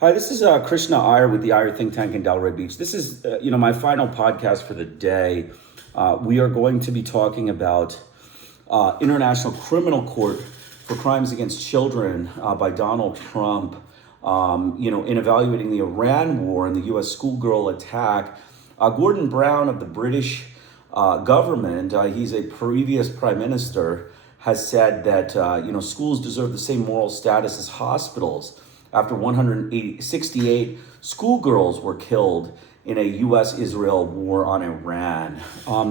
Hi, this is Krishna Iyer with the Iyer Think Tank in Delray Beach. This is, my final podcast for the day. We are going to be talking about International Criminal Court for Crimes Against Children by Donald Trump. In evaluating the Iran war and the U.S. schoolgirl attack, Gordon Brown of the British government, he's a previous prime minister, has said that schools deserve the same moral status as hospitals after 168 schoolgirls were killed in a U.S.-Israel war on Iran.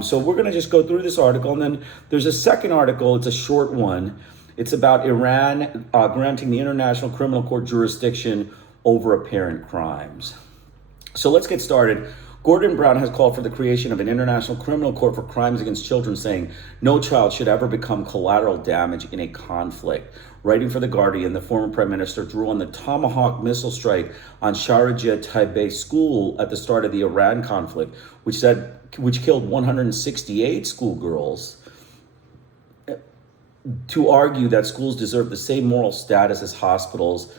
So we're going to just go through this article, and then there's a second article. It's a short one. It's about Iran granting the International Criminal Court jurisdiction over apparent crimes. So let's get started. Gordon Brown has called for the creation of an international criminal court for crimes against children, saying no child should ever become collateral damage in a conflict. Writing for The Guardian, the former prime minister drew on the Tomahawk missile strike on Sharjah Taibeh School at the start of the Iran conflict, which killed 168 schoolgirls, to argue that schools deserve the same moral status as hospitals,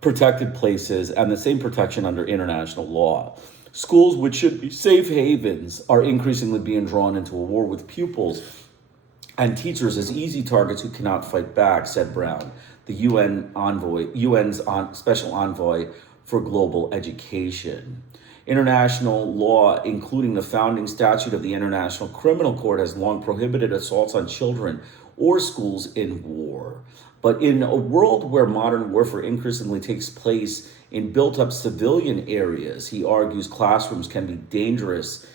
protected places, and the same protection under international law. Schools, which should be safe havens, are increasingly being drawn into a war with pupils and teachers as easy targets who cannot fight back, said Brown, the UN's special envoy for global education. International law, including the founding statute of the International Criminal Court, has long prohibited assaults on children or schools in war. But in a world where modern warfare increasingly takes place in built-up civilian areas, he argues classrooms can be dangerous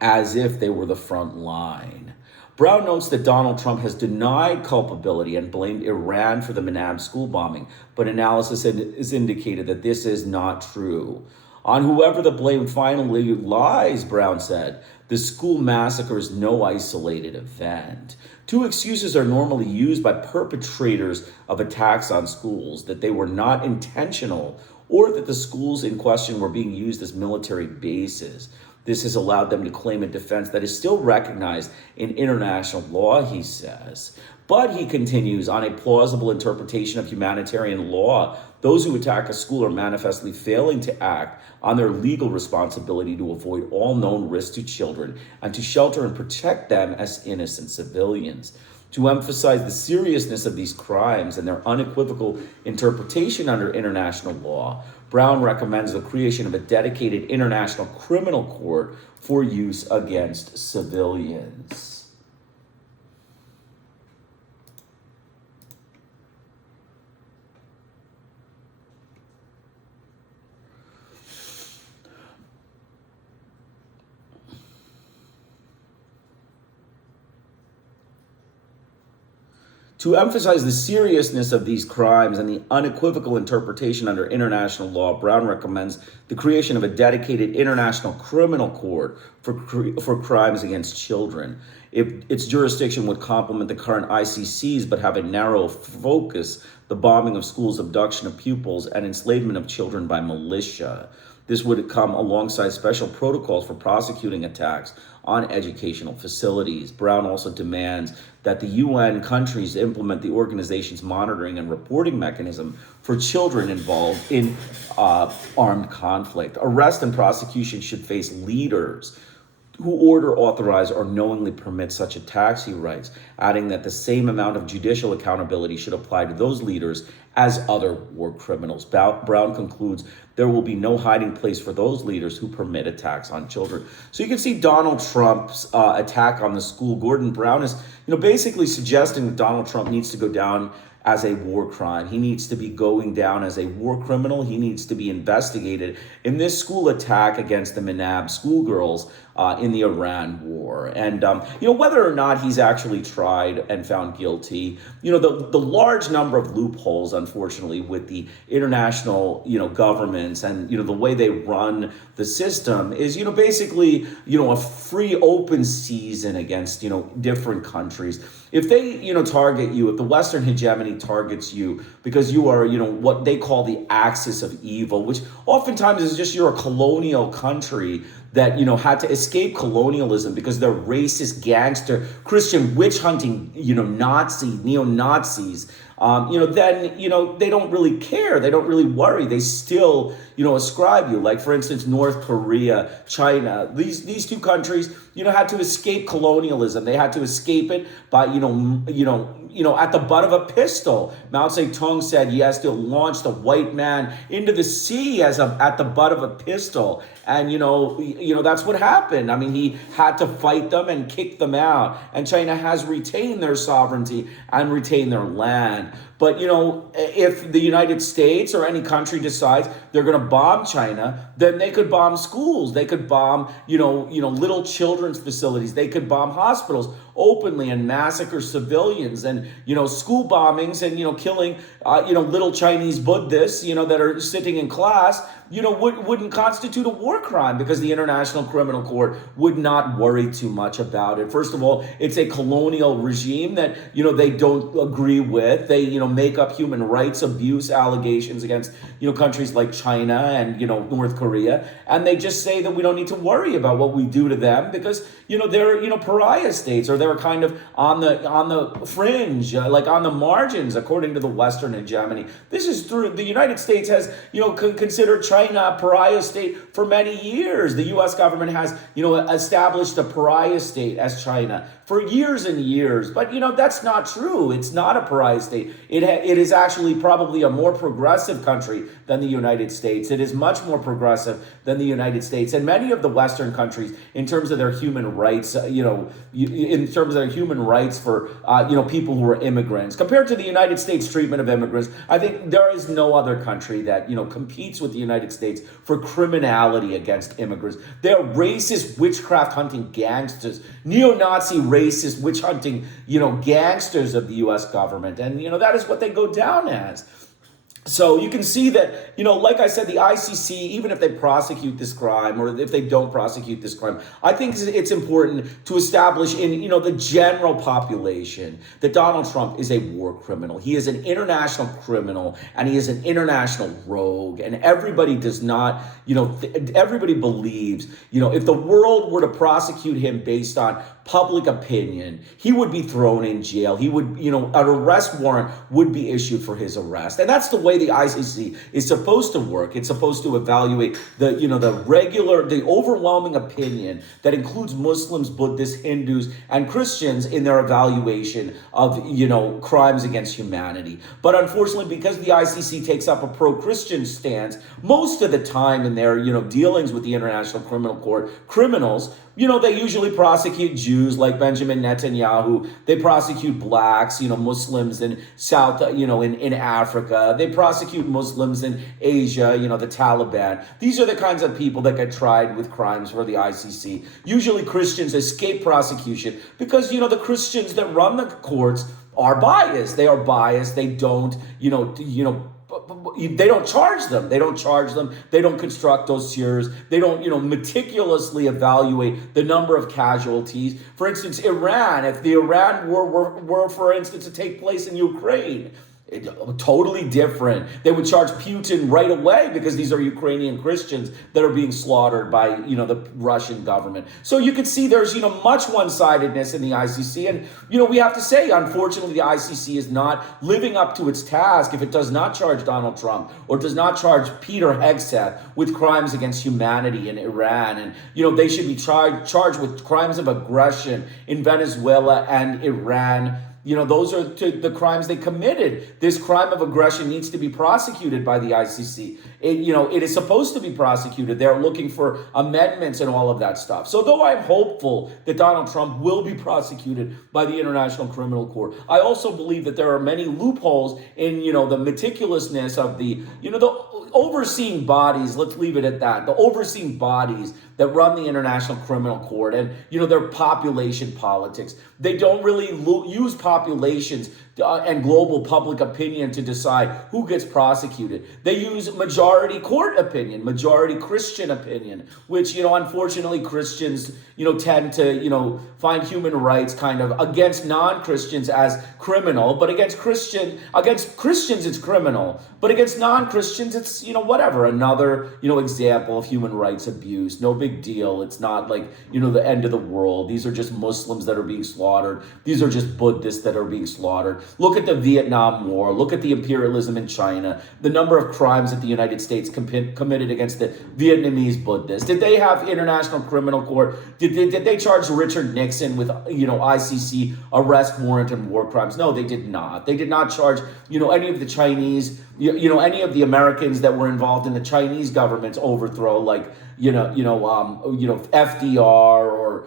as if they were the front line. Brown notes that Donald Trump has denied culpability and blamed Iran for the Manab school bombing, but analysis has indicated that this is not true. On whoever the blame finally lies, Brown said, the school massacre is no isolated event. Two excuses are normally used by perpetrators of attacks on schools: that they were not intentional, or that the schools in question were being used as military bases. This has allowed them to claim a defense that is still recognized in international law, he says. But he continues, on a plausible interpretation of humanitarian law, those who attack a school are manifestly failing to act on their legal responsibility to avoid all known risks to children and to shelter and protect them as innocent civilians. To emphasize the seriousness of these crimes and their unequivocal interpretation under international law, Brown recommends the creation of a dedicated international criminal court for use against civilians. To emphasize the seriousness of these crimes and the unequivocal interpretation under international law, Brown recommends the creation of a dedicated international criminal court for crimes against children. Its jurisdiction would complement the current ICC's, but have a narrow focus: the bombing of schools, abduction of pupils, and enslavement of children by militia. This would come alongside special protocols for prosecuting attacks on educational facilities. Brown also demands that the UN countries implement the organization's monitoring and reporting mechanism for children involved in armed conflict. Arrest and prosecution should face leaders who order, authorize, or knowingly permit such attacks, he writes, adding that the same amount of judicial accountability should apply to those leaders as other war criminals. Brown concludes there will be no hiding place for those leaders who permit attacks on children. So you can see Donald Trump's attack on the school. Gordon Brown is, basically suggesting that Donald Trump needs to go down as a war crime. He needs to be going down as a war criminal. He needs to be investigated in this school attack against the Manab schoolgirls in the Iran war. And, whether or not he's actually tried and found guilty, the large number of loopholes, unfortunately, with the international, governments and, the way they run the system is, basically, a free open season against, different countries. If they, target you, if the Western hegemony targets you because you are, what they call the axis of evil, which oftentimes is just you're a colonial country that, had to escape colonialism because they're racist, gangster, Christian witch hunting, neo-Nazis then, they don't really care. They don't really worry. They still, ascribe you. Like, for instance, North Korea, China, these two countries, had to escape colonialism. They had to escape it by, at the butt of a pistol. Mao Zedong said he has to launch the white man into the sea at the butt of a pistol. And, that's what happened. I mean, he had to fight them and kick them out. And China has retained their sovereignty and retained their land. But, if the United States or any country decides they're going to bomb China, then they could bomb schools. They could bomb, little children's facilities. They could bomb hospitals openly and massacre civilians, and, school bombings and, killing, little Chinese Buddhists, that are sitting in class, wouldn't constitute a war crime, because the International Criminal Court would not worry too much about it. First of all, it's a colonial regime that, they don't agree with. They, make up human rights abuse allegations against, countries like China and, North Korea. And they just say that we don't need to worry about what we do to them because, they're, pariah states, or they're kind of on the fringe, like on the margins, according to the Western hegemony. This is through the United States has, considered China a pariah state for many years. The U.S. government has, established a pariah state as China for years and years. But, that's not true. It's not a pariah state. It is actually probably a more progressive country than the United States. It is much more progressive than the United States. And many of the Western countries, in terms of their human rights, in terms of their human rights for, people who are immigrants, compared to the United States treatment of immigrants, I think there is no other country that, competes with the United States for criminality against immigrants. They're racist, witchcraft hunting gangsters, neo-Nazi racist witch hunting, gangsters of the U.S. government. And, that is what they go down as. So you can see that, like I said, the ICC, even if they prosecute this crime or if they don't prosecute this crime, I think it's important to establish in, the general population that Donald Trump is a war criminal. He is an international criminal and he is an international rogue. And everybody does not, everybody believes, if the world were to prosecute him based on public opinion, he would be thrown in jail. He would, an arrest warrant would be issued for his arrest. And that's the way the ICC is supposed to work. It's supposed to evaluate the overwhelming opinion that includes Muslims, Buddhists, Hindus, and Christians in their evaluation of, crimes against humanity. But unfortunately, because the ICC takes up a pro-Christian stance, most of the time in their, dealings with the International Criminal Court, criminals, they usually prosecute Jews like Benjamin Netanyahu. They prosecute blacks, Muslims in South, in Africa. They prosecute Muslims in Asia, the Taliban. These are the kinds of people that get tried with crimes for the ICC. Usually Christians escape prosecution because, the Christians that run the courts are biased. They are biased. They don't, they don't charge them. They don't charge them. They don't construct dossiers. They don't, meticulously evaluate the number of casualties. For instance, Iran, if the Iran war were, for instance, to take place in Ukraine, totally different. They would charge Putin right away because these are Ukrainian Christians that are being slaughtered by, the Russian government. So you can see there's, much one-sidedness in the ICC. And, we have to say, unfortunately, the ICC is not living up to its task if it does not charge Donald Trump or does not charge Peter Hegseth with crimes against humanity in Iran. And, they should be charged with crimes of aggression in Venezuela and Iran. Those are the crimes they committed. This crime of aggression needs to be prosecuted by the ICC. It is supposed to be prosecuted. They're looking for amendments and all of that stuff. So though I'm hopeful that Donald Trump will be prosecuted by the International Criminal Court, I also believe that there are many loopholes in, the meticulousness of the overseeing bodies. Let's leave it at that. The overseeing bodies that run the International Criminal Court and, their population politics. They don't really use populations and global public opinion to decide who gets prosecuted. They use majority court opinion, majority Christian opinion, which, unfortunately Christians, tend to, find human rights kind of against non-Christians as criminal, but against Christians it's criminal, but against non-Christians it's, whatever, another, example of human rights abuse. No big deal. It's not like, the end of the world. These are just Muslims that are being slaughtered. These are just Buddhists that are being slaughtered. Look at the Vietnam War. Look at the imperialism in China. The number of crimes that the United States committed against the Vietnamese Buddhists. Did they have International Criminal Court? Did they charge Richard Nixon with, ICC arrest warrant and war crimes? No, they did not. They did not charge, any of the Chinese, any of the Americans that were involved in the Chinese government's overthrow, like, FDR or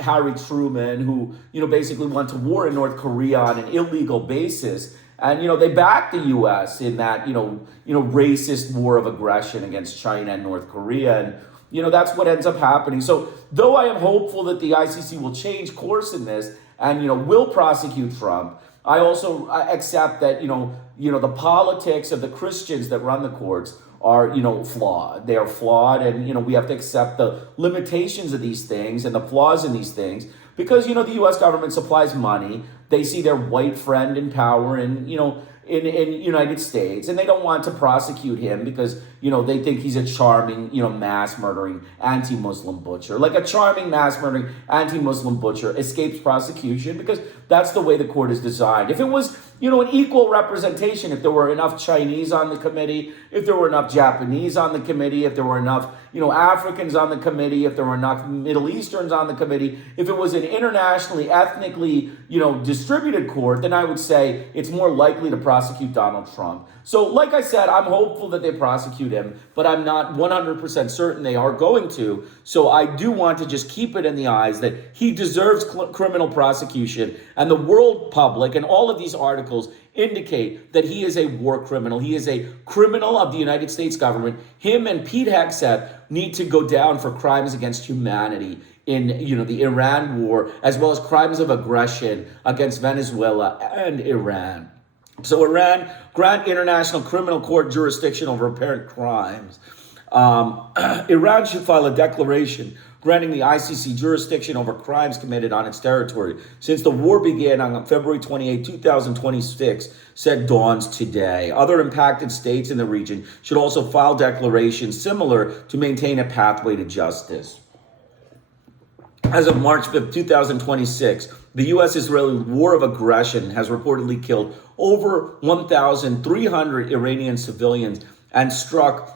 Harry Truman, who, basically went to war in North Korea on an illegal basis. And, they backed the U.S. in that, racist war of aggression against China and North Korea. And, that's what ends up happening. So though I am hopeful that the ICC will change course in this and, will prosecute Trump, I also accept that, the politics of the Christians that run the courts are, flawed. They are flawed, and, we have to accept the limitations of these things and the flaws in these things because, the U.S. government supplies money. They see their white friend in power in United States, and they don't want to prosecute him because, they think he's a charming, mass murdering anti-Muslim butcher. Like a charming mass murdering anti-Muslim butcher escapes prosecution because that's the way the court is designed. If it was, an equal representation, if there were enough Chinese on the committee, if there were enough Japanese on the committee, if there were enough, Africans on the committee, if there were enough Middle Easterns on the committee, if it was an internationally, ethnically, distributed court, then I would say it's more likely to prosecute Donald Trump. So like I said, I'm hopeful that they prosecute him, but I'm not 100% certain they are going to. So I do want to just keep it in the eyes that he deserves criminal prosecution, and the world public and all of these articles indicate that he is a war criminal. He is a criminal of the United States government. Him and Pete Hegseth need to go down for crimes against humanity in, the Iran war, as well as crimes of aggression against Venezuela and Iran. So Iran grant International Criminal Court jurisdiction over apparent crimes. Iran should file a declaration granting the ICC jurisdiction over crimes committed on its territory since the war began on February 28, 2026, said dawns today. Other impacted states in the region should also file declarations similar to maintain a pathway to justice. As of March 5th, 2026, the U.S.-Israeli war of aggression has reportedly killed over 1,300 Iranian civilians and struck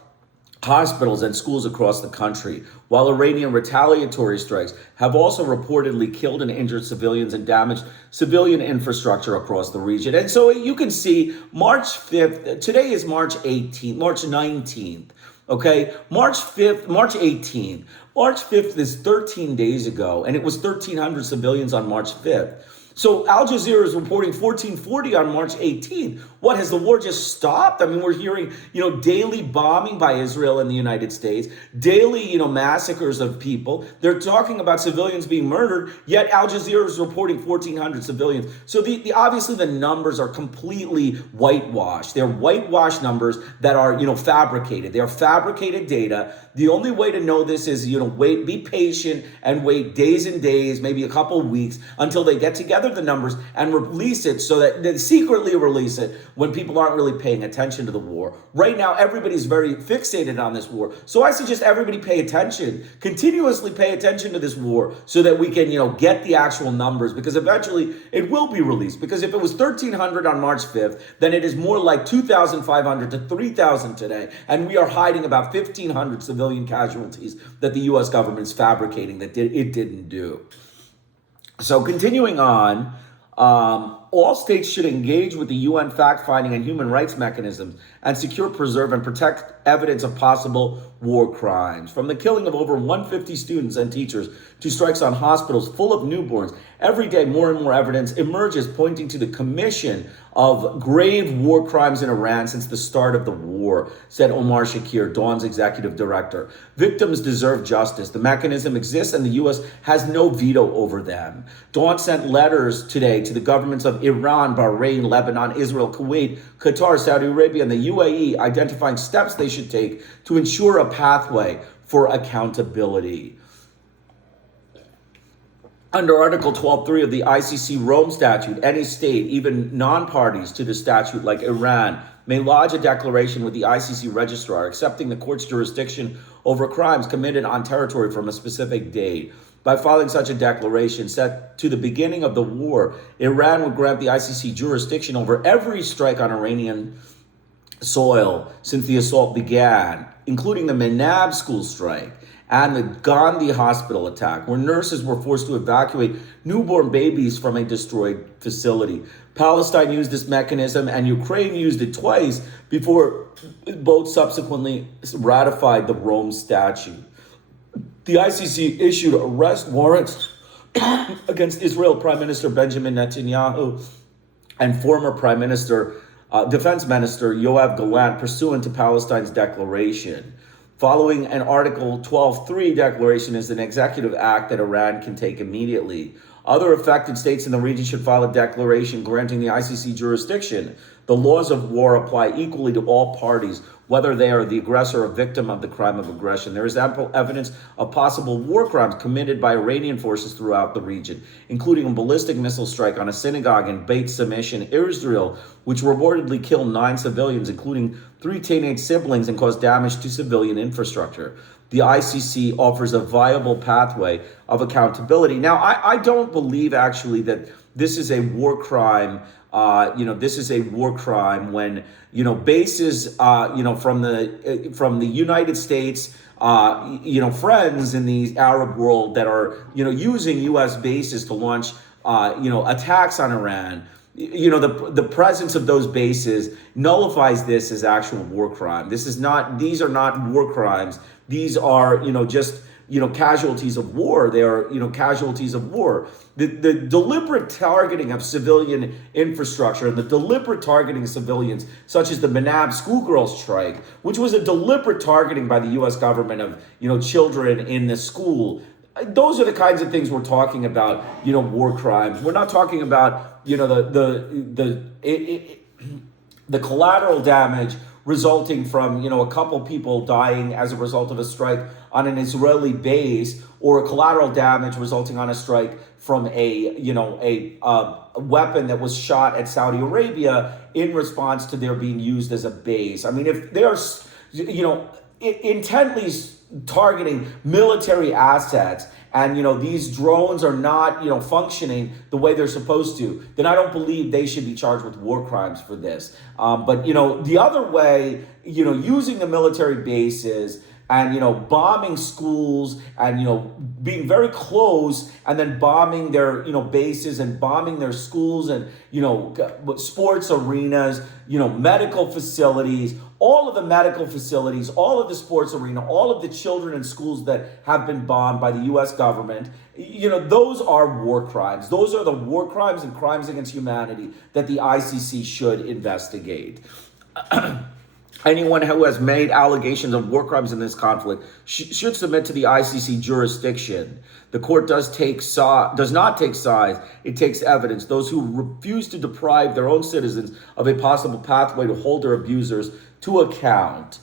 hospitals and schools across the country, while Iranian retaliatory strikes have also reportedly killed and injured civilians and damaged civilian infrastructure across the region. And so you can see March 5th, today is March 18th, March 19th. Okay, March 5th, March 18th. March 5th is 13 days ago, and it was 1,300 civilians on March 5th. So Al Jazeera is reporting 1440 on March 18th. What, has the war just stopped? I mean, we're hearing, daily bombing by Israel and the United States, daily, massacres of people. They're talking about civilians being murdered, yet Al Jazeera is reporting 1,400 civilians. So obviously the numbers are completely whitewashed. They're whitewashed numbers that are, fabricated. They're fabricated data. The only way to know this is, wait, be patient and wait days and days, maybe a couple of weeks until they get together the numbers and release it so that they secretly release it when people aren't really paying attention to the war. Right now, everybody's very fixated on this war. So I suggest everybody pay attention, continuously pay attention to this war so that we can, get the actual numbers, because eventually it will be released. Because if it was 1,300 on March 5th, then it is more like 2,500 to 3,000 today. And we are hiding about 1,500 civilian casualties that the U.S. government is fabricating that it didn't do. So continuing on, all states should engage with the UN fact-finding and human rights mechanisms and secure, preserve, and protect evidence of possible war crimes. From the killing of over 150 students and teachers to strikes on hospitals full of newborns, every day more and more evidence emerges pointing to the commission of grave war crimes in Iran since the start of the war, said Omar Shakir, Dawn's executive director. Victims deserve justice. The mechanism exists and the U.S. has no veto over them. Dawn sent letters today to the governments of Iran, Bahrain, Lebanon, Israel, Kuwait, Qatar, Saudi Arabia, and the UAE, identifying steps they should take to ensure a pathway for accountability. Under Article 12.3 of the ICC Rome Statute, any state, even non-parties to the statute like Iran, may lodge a declaration with the ICC registrar accepting the court's jurisdiction over crimes committed on territory from a specific date. By filing such a declaration set to the beginning of the war, Iran would grant the ICC jurisdiction over every strike on Iranian soil since the assault began, including the Menab school strike and the Gandhi hospital attack, where nurses were forced to evacuate newborn babies from a destroyed facility. Palestine used this mechanism, and Ukraine used it twice before both subsequently ratified the Rome Statute. The ICC issued arrest warrants against Israel Prime Minister Benjamin Netanyahu and former Defense Minister Yoav Gallant pursuant to Palestine's declaration. Following an Article 12.3 declaration is an executive act that Iran can take immediately. Other affected states in the region should file a declaration granting the ICC jurisdiction. The laws of war apply equally to all parties, whether they are the aggressor or victim of the crime of aggression. There is ample evidence of possible war crimes committed by Iranian forces throughout the region, including a ballistic missile strike on a synagogue in Beit Shemesh, Israel, which reportedly killed 9 civilians, including 3 teenage siblings, and caused damage to civilian infrastructure. The ICC offers a viable pathway of accountability. Now, I don't believe actually that this is a war crime. This is a war crime when bases from the United States, friends in the Arab world that are using U.S. bases to launch attacks on Iran. The presence of those bases nullifies this as actual war crime. These are not war crimes. These are, casualties of war. They are, casualties of war. The deliberate targeting of civilian infrastructure and the deliberate targeting of civilians, such as the Menab schoolgirl strike, which was a deliberate targeting by the U.S. government of, children in the school. Those are the kinds of things we're talking about, war crimes. We're not talking about, the collateral damage resulting from, a couple people dying as a result of a strike on an Israeli base, or collateral damage resulting on a strike from a weapon that was shot at Saudi Arabia in response to their being used as a base. I mean, if they are, intently targeting military assets, and these drones are not functioning the way they're supposed to, then I don't believe they should be charged with war crimes for this. But the other way, using the military bases and bombing schools and being very close, and then bombing their bases and bombing their schools and sports arenas, medical facilities, all of the medical facilities, all of the sports arena, all of the children in schools that have been bombed by the U.S. government, those are war crimes. Those are the war crimes and crimes against humanity that the ICC should investigate. Anyone who has made allegations of war crimes in this conflict should submit to the ICC jurisdiction. The court does not take sides. It takes evidence. Those who refuse to deprive their own citizens of a possible pathway to hold their abusers to account.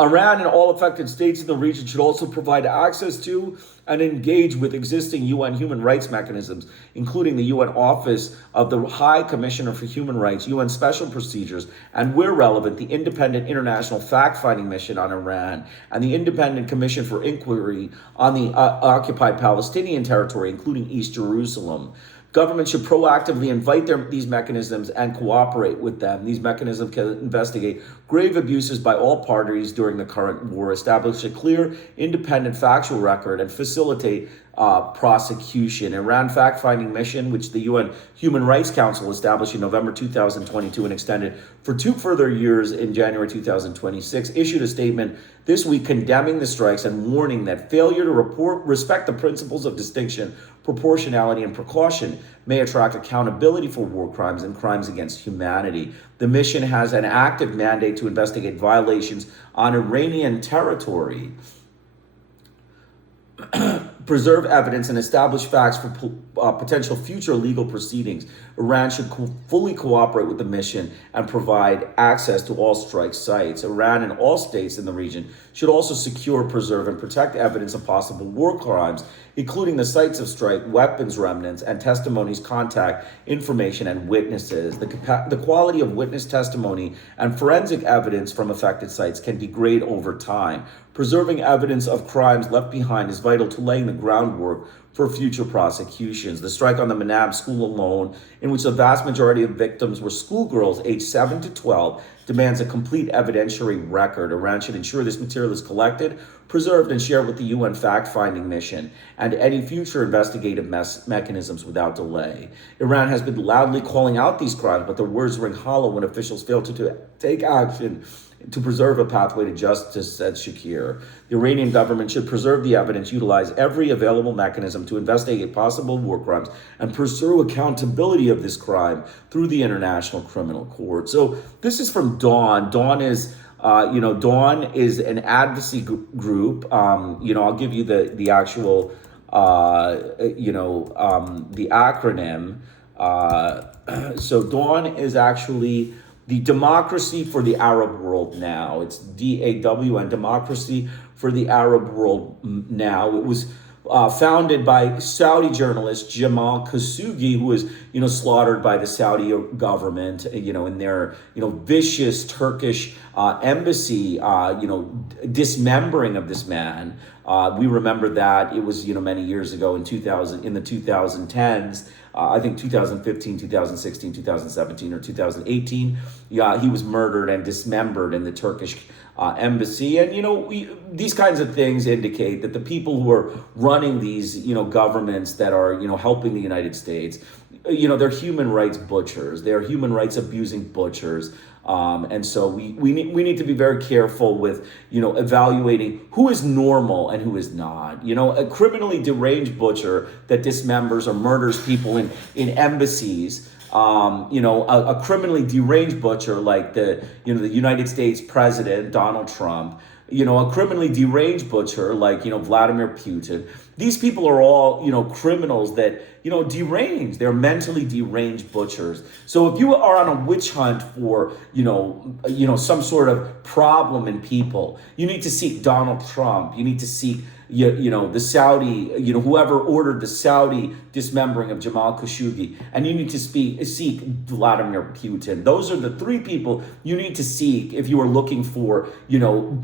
Iran and all affected states in the region should also provide access to and engage with existing UN human rights mechanisms, including the UN Office of the High Commissioner for Human Rights, UN Special Procedures, and where relevant, the Independent International Fact-Finding Mission on Iran, and the Independent Commission for Inquiry on the Occupied Palestinian Territory, including East Jerusalem. Government should proactively invite these mechanisms and cooperate with them. These mechanisms can investigate grave abuses by all parties during the current war, establish a clear, independent factual record, and facilitate prosecution. Iran fact-finding mission, which the UN Human Rights Council established in November 2022 and extended for 2 further years in January 2026, issued a statement this week condemning the strikes and warning that failure to respect the principles of distinction, proportionality, and precaution may attract accountability for war crimes and crimes against humanity. The mission has an active mandate to investigate violations on Iranian territory, preserve evidence, and establish facts for potential future legal proceedings. Iran should fully cooperate with the mission and provide access to all strike sites. Iran and all states in the region should also secure, preserve, and protect evidence of possible war crimes, including the sites of strike, weapons remnants, and testimonies, contact information, and witnesses. The quality of witness testimony and forensic evidence from affected sites can degrade over time. Preserving evidence of crimes left behind is vital to laying the groundwork for future prosecutions. The strike on the Manab school alone, in which the vast majority of victims were schoolgirls aged 7 to 12, demands a complete evidentiary record. Iran should ensure this material is collected, preserved, and shared with the UN fact-finding mission and any future investigative mechanisms without delay. Iran has been loudly calling out these crimes, but their words ring hollow when officials fail to take action to preserve a pathway to justice, said Shakir. The Iranian government should preserve the evidence, utilize every available mechanism to investigate possible war crimes, and pursue accountability of this crime through the International Criminal Court. So this is from Dawn. Dawn is an advocacy group. I'll give you the actual, the acronym. So Dawn is actually the Democracy for the Arab World Now. It's DAWN, Democracy for the Arab World Now. It was founded by Saudi journalist Jamal Khashoggi, who was, slaughtered by the Saudi government, in their, vicious Turkish embassy, dismembering of this man. We remember that. It was, many years ago in the 2010s. I think 2015, 2016, 2017, or 2018, he was murdered and dismembered in the Turkish embassy. And, these kinds of things indicate that the people who are running these, governments that are, helping the United States, they're human rights butchers. They're human rights abusing butchers. And so we need to be very careful with, evaluating who is normal and who is not. A criminally deranged butcher that dismembers or murders people in embassies, a criminally deranged butcher like the United States President, Donald Trump, a criminally deranged butcher like, Vladimir Putin. These people are all, criminals that, deranged. They're mentally deranged butchers. So if you are on a witch hunt for, some sort of problem in people, you need to seek Donald Trump. You need to seek, the Saudi, whoever ordered the Saudi dismembering of Jamal Khashoggi, and you need to seek Vladimir Putin. Those are the three people you need to seek if you are looking for,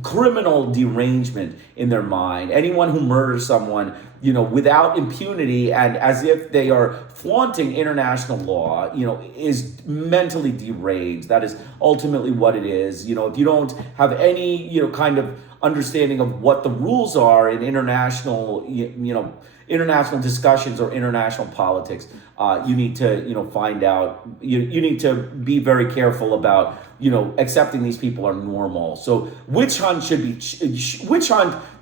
criminal derangement in their mind. Anyone who murders someone, without impunity and as if they are flaunting international law, is mentally deranged. That is ultimately what it is. If you don't have any, kind of understanding of what the rules are in international, international discussions or international politics, you need to, find out, you need to be very careful about, accepting these people are normal. So witch hunt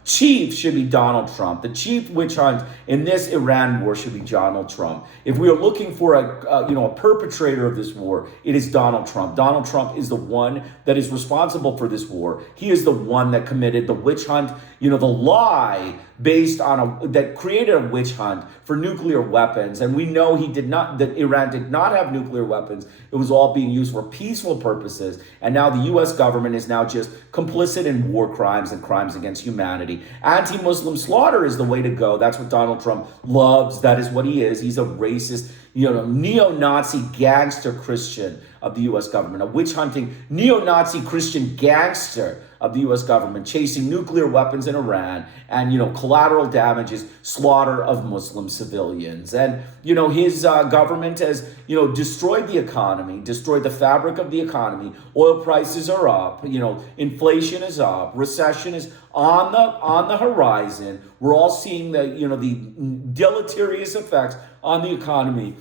chief should be Donald Trump. The chief witch hunt in this Iran war should be Donald Trump. If we are looking for a perpetrator of this war, it is Donald Trump. Donald Trump is the one that is responsible for this war. He is the one that committed the witch hunt, the lie based on that created a witch hunt for nuclear weapons. And we know that Iran did not have nuclear weapons. It was all being used for peaceful purposes. And now the US government is now just complicit in war crimes and crimes against humanity. Anti-Muslim slaughter is the way to go. That's what Donald Trump loves. That is what he is. He's a racist, neo-Nazi gangster Christian of the US government, a witch-hunting neo-Nazi Christian gangster of the US government, chasing nuclear weapons in Iran and, collateral damages, slaughter of Muslim civilians. And, his government has, destroyed the economy, destroyed the fabric of the economy. Oil prices are up, inflation is up, recession is on the horizon. We're all seeing the deleterious effects on the economy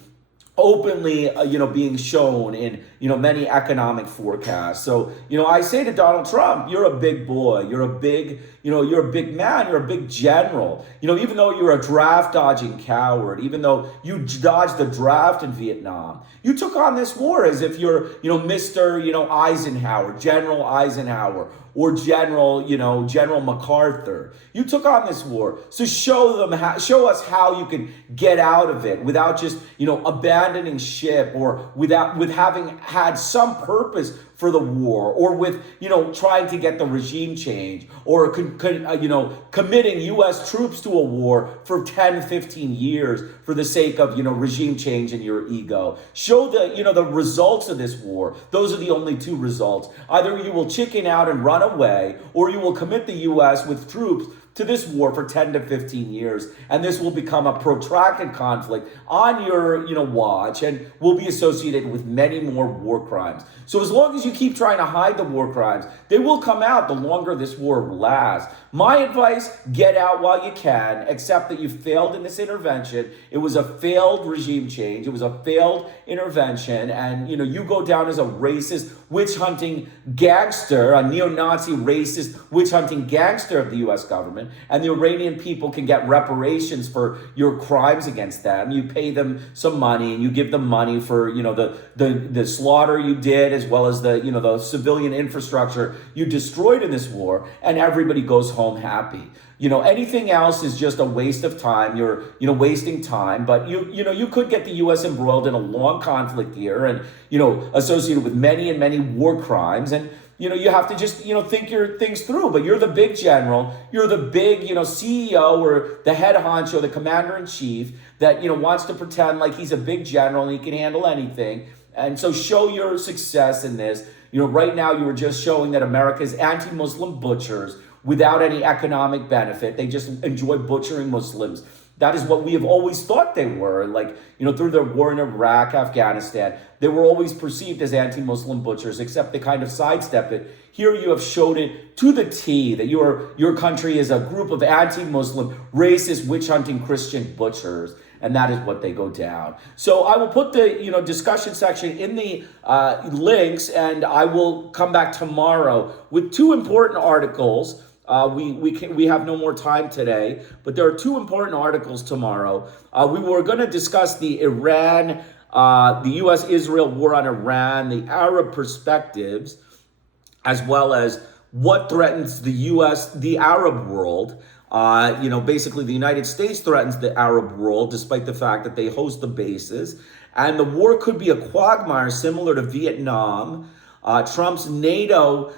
openly, being shown in, many economic forecasts. So, I say to Donald Trump, you're a big boy. You're a big, you're a big man. You're a big general. Even though you're a draft dodging coward, even though you dodged the draft in Vietnam, you took on this war as if you're, Mr. Eisenhower, General Eisenhower, or General MacArthur. You took on this war. So show us how you can get out of it without just, abandoning ship or with having had some purpose for the war, or with, trying to get the regime change, or, committing U.S. troops to a war for 10, 15 years for the sake of, regime change and your ego. Show the results of this war. Those are the only two results. Either you will chicken out and run away, or you will commit the U.S. with troops to this war for 10 to 15 years, and this will become a protracted conflict on your watch, and will be associated with many more war crimes. So as long as you keep trying to hide the war crimes, they will come out the longer this war lasts. My advice, get out while you can, accept that you failed in this intervention. It was a failed regime change. It was a failed intervention, and you go down as a racist, witch-hunting gangster, a neo-Nazi racist, witch-hunting gangster of the U.S. government, and the Iranian people can get reparations for your crimes against them. You pay them some money, and you give them money for the slaughter you did, as well as the civilian infrastructure you destroyed in this war, and everybody goes home happy. Anything else is just a waste of time. You're wasting time, but you could get the U.S. embroiled in a long conflict here, and associated with many and many war crimes, and you have to just think your things through. But you're the big general, you're the big CEO, or the head honcho, the commander in chief that wants to pretend like he's a big general and he can handle anything. And so show your success in this. Right now you were just showing that America's anti-Muslim butchers without any economic benefit. They just enjoy butchering Muslims. That is what we have always thought they were. Through their war in Iraq, Afghanistan, they were always perceived as anti-Muslim butchers, except they kind of sidestep it. Here you have showed it to the T, that your country is a group of anti-Muslim, racist, witch-hunting Christian butchers. And that is what they go down. So I will put the discussion section in the links, and I will come back tomorrow with two important articles. We have no more time today, but there are two important articles tomorrow. We were going to discuss the U.S.-Israel war on Iran, the Arab perspectives, as well as what threatens the Arab world. Basically the United States threatens the Arab world, despite the fact that they host the bases. And the war could be a quagmire similar to Vietnam. Trump's NATO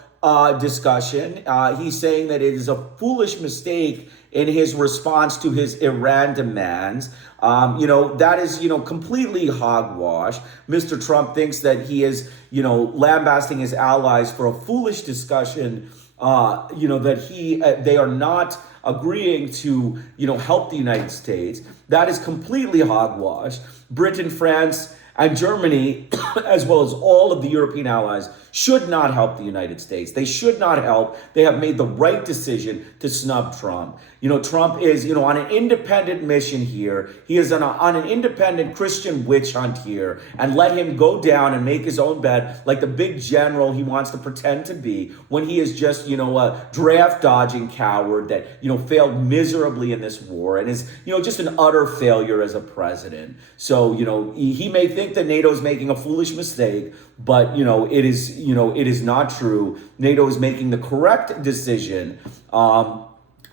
discussion, he's saying that it is a foolish mistake in his response to his Iran demands. That is, completely hogwash. Mr. Trump thinks that he is, lambasting his allies for a foolish discussion, that they are not agreeing to, help the United States. That is completely hogwash. Britain, France, and Germany, as well as all of the European allies, should not help the United States. They should not help. They have made the right decision to snub Trump. Trump is, on an independent mission here. He is on an independent Christian witch hunt here. And let him go down and make his own bed like the big general he wants to pretend to be, when he is just, a draft dodging coward that, failed miserably in this war and is, just an utter failure as a president. So, he may think that NATO is making a foolish mistake, but, it is not true. NATO is making the correct decision,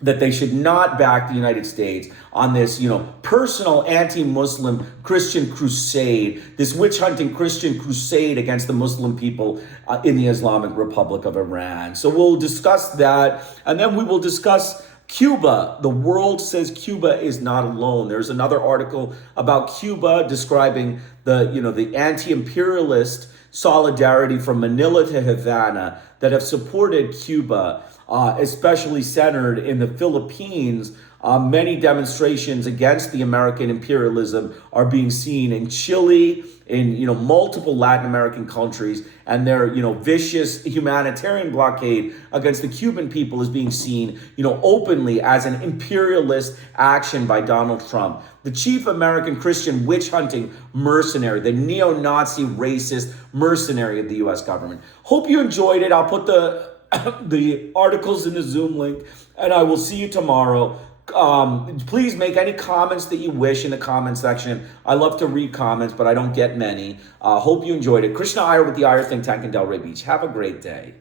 that they should not back the United States on this, personal anti-Muslim Christian crusade, this witch-hunting Christian crusade against the Muslim people in the Islamic Republic of Iran. So we'll discuss that, and then we will discuss Cuba. The world says Cuba is not alone. There's another article about Cuba describing the anti-imperialist solidarity from Manila to Havana that have supported Cuba, especially centered in the Philippines. Many demonstrations against the American imperialism are being seen in Chile, in multiple Latin American countries, and their vicious humanitarian blockade against the Cuban people is being seen openly as an imperialist action by Donald Trump, the chief American Christian witch hunting mercenary, the neo-Nazi racist mercenary of the U.S. government. Hope you enjoyed it. I'll put the articles in the Zoom link, and I will see you tomorrow. Please make any comments that you wish in the comment section. I love to read comments, but I don't get many. Hope you enjoyed it. Krishna Iyer with the Iyer Think Tank in Delray Beach. Have a great day.